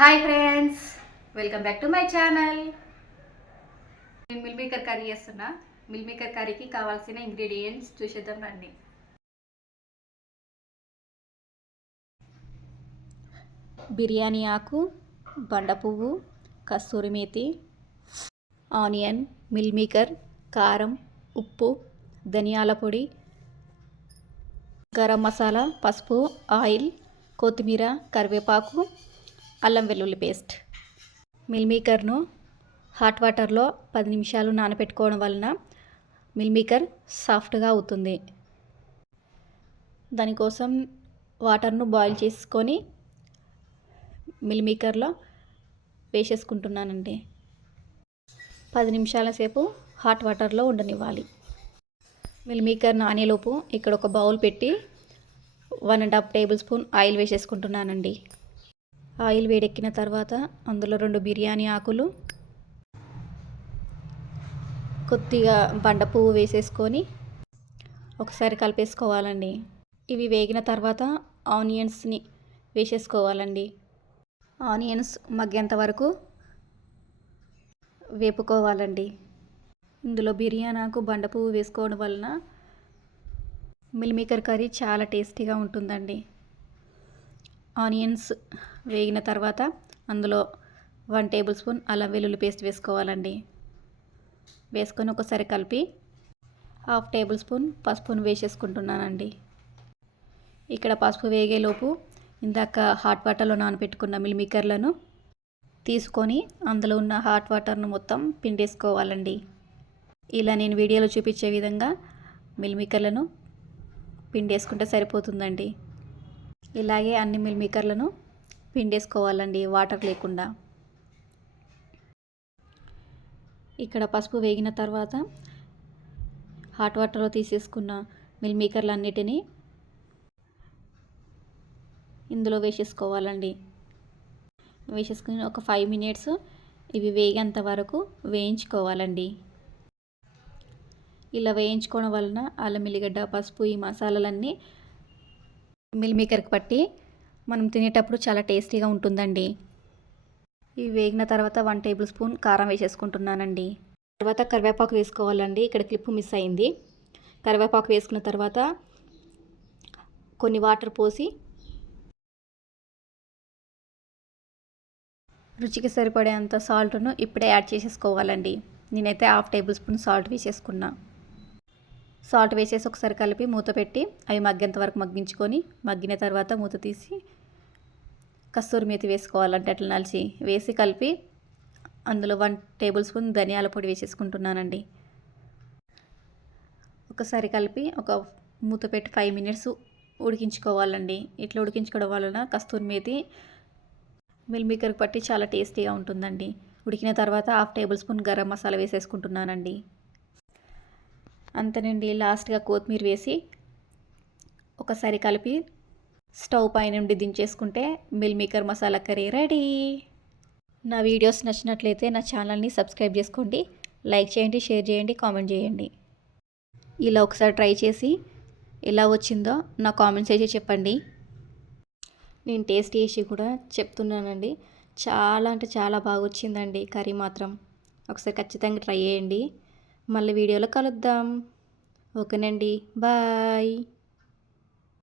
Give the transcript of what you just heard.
Hi friends welcome back to my channel నేను meal maker curry చేస్తున్నా. Meal maker కర్రీకి కావాల్సిన ఇంగ్రీడియంట్స్ చూసేద్దాం రండి. బిర్యానీ ఆకు బండ పువ్వు kasuri methi onion meal maker కారం ఉప్పు ధనియాల పొడి గరం మసాలా పసుపు ఆయిల్ కొత్తిమీర కరివేపాకు అల్లం వెల్లుల్లి పేస్ట్. మిల్మేకర్ను హాట్ వాటర్లో పది నిమిషాలు నానబెట్టుకోవడం వలన మిల్మేకర్ సాఫ్ట్గా అవుతుంది. దానికోసం వాటర్ను బాయిల్ చేసుకొని మిల్మేకర్లో వేసేసుకుంటున్నానండి. పది నిమిషాల సేపు హాట్ వాటర్లో ఉండనివ్వాలి. మిల్మేకర్ నానేలోపు ఇక్కడ ఒక బౌల్ పెట్టి one and half tablespoon oil వేసేసుకుంటున్నానండి. Oil వేడెక్కిన తర్వాత అందులో రెండు బిర్యానీ ఆకులు కొద్దిగా బండ పువ్వు వేసేసుకొని ఒకసారి కలిపేసుకోవాలండి. ఇవి వేగిన తర్వాత ఆనియన్స్ని వేసేసుకోవాలండి. ఆనియన్స్ మగ్గేంత వరకు వేపుకోవాలండి. ఇందులో బిర్యానీ ఆకు బండ పువ్వు వేసుకోవడం వలన మిల్ మేకర్ కర్రీ చాలా టేస్టీగా ఉంటుందండి. ఆనియన్స్ వేగిన తర్వాత అందులో వన్ టేబుల్ స్పూన్ అల్లం వెల్లుల్లి పేస్ట్ వేసుకోవాలండి. వేసుకొని ఒకసారి కలిపి హాఫ్ టేబుల్ స్పూన్ పసుపును వేసేసుకుంటున్నానండి. ఇక్కడ పసుపు వేగేలోపు ఇందాక హాట్ వాటర్లో నానబెట్టుకున్న మిల్మికర్లను తీసుకొని అందులో ఉన్న హాట్ వాటర్ను మొత్తం పిండేసుకోవాలండి. ఇలా నేను వీడియోలో చూపించే విధంగా మిల్మికర్లను పిండేసుకుంటే సరిపోతుందండి. ఇలాగే అన్ని మిల్మికర్లను పిండేసుకోవాలండి వాటర్ లేకుండా. ఇక్కడ పసుపు వేగిన తర్వాత హాట్ వాటర్లో తీసేసుకున్న మిల్ మేకర్లు అన్నిటినీ ఇందులో వేసేసుకోవాలండి. వేసేసుకుని ఒక ఫైవ్ మినిట్స్ ఇవి వేగేంత వరకు వేయించుకోవాలండి. ఇలా వేయించుకోవడం వలన అల్లం ఎల్లిగడ్డ పసుపు ఈ మసాలాలన్నీ మిల్ మేకర్కి పట్టి మనం తినేటప్పుడు చాలా టేస్టీగా ఉంటుందండి. ఇవి వేగిన తర్వాత వన్ టేబుల్ స్పూన్ కారం వేసేసుకుంటున్నానండి. తర్వాత కరివేపాకు వేసుకోవాలండి. ఇక్కడ క్లిప్ మిస్ అయింది. కరివేపాకు వేసుకున్న తర్వాత కొన్ని వాటర్ పోసి రుచికి సరిపడేంత సాల్ట్ను ఇప్పుడే యాడ్ చేసేసుకోవాలండి. నేనైతే హాఫ్ టేబుల్ స్పూన్ సాల్ట్ వేసేసుకున్నా. సాల్ట్ వేసేసి ఒకసారి కలిపి మూత పెట్టి అవి మగ్గేంత వరకు మగ్గించుకొని మగ్గిన తర్వాత మూత తీసి కస్తూరి మేతి వేసుకోవాలంటే అట్లా నలిచి వేసి కలిపి అందులో వన్ టేబుల్ స్పూన్ ధనియాల పొడి వేసేసుకుంటున్నానండి. ఒకసారి కలిపి ఒక మూత పెట్టి ఫైవ్ మినిట్స్ ఉడికించుకోవాలండి. ఇట్లా ఉడికించుకోవడం వలన కస్తూరి మేతి మిల్ పట్టి చాలా టేస్టీగా ఉంటుందండి. ఉడికిన తర్వాత half table spoon garam masala వేసేసుకుంటున్నానండి. అంతేనండి లాస్ట్గా కొత్తిమీర వేసి ఒకసారి కలిపి స్టవ్ పైన నుండి దించేసుకుంటే meal maker masala curry ready. నా వీడియోస్ నచ్చినట్లయితే నా ఛానల్ని సబ్స్క్రైబ్ చేసుకోండి లైక్ చేయండి షేర్ చేయండి కామెంట్ చేయండి. ఇలా ఒకసారి ట్రై చేసి ఎలా వచ్చిందో నా కామెంట్స్ అయితే చెప్పండి. నేను టేస్ట్ చేసి కూడా చెప్తున్నానండి చాలా అంటే చాలా బాగా వచ్చిందండి కర్రీ మాత్రం. ఒకసారి ఖచ్చితంగా ట్రై చేయండి. మళ్ళీ వీడియోలో కలుద్దాం ఓకేనండి బాయ్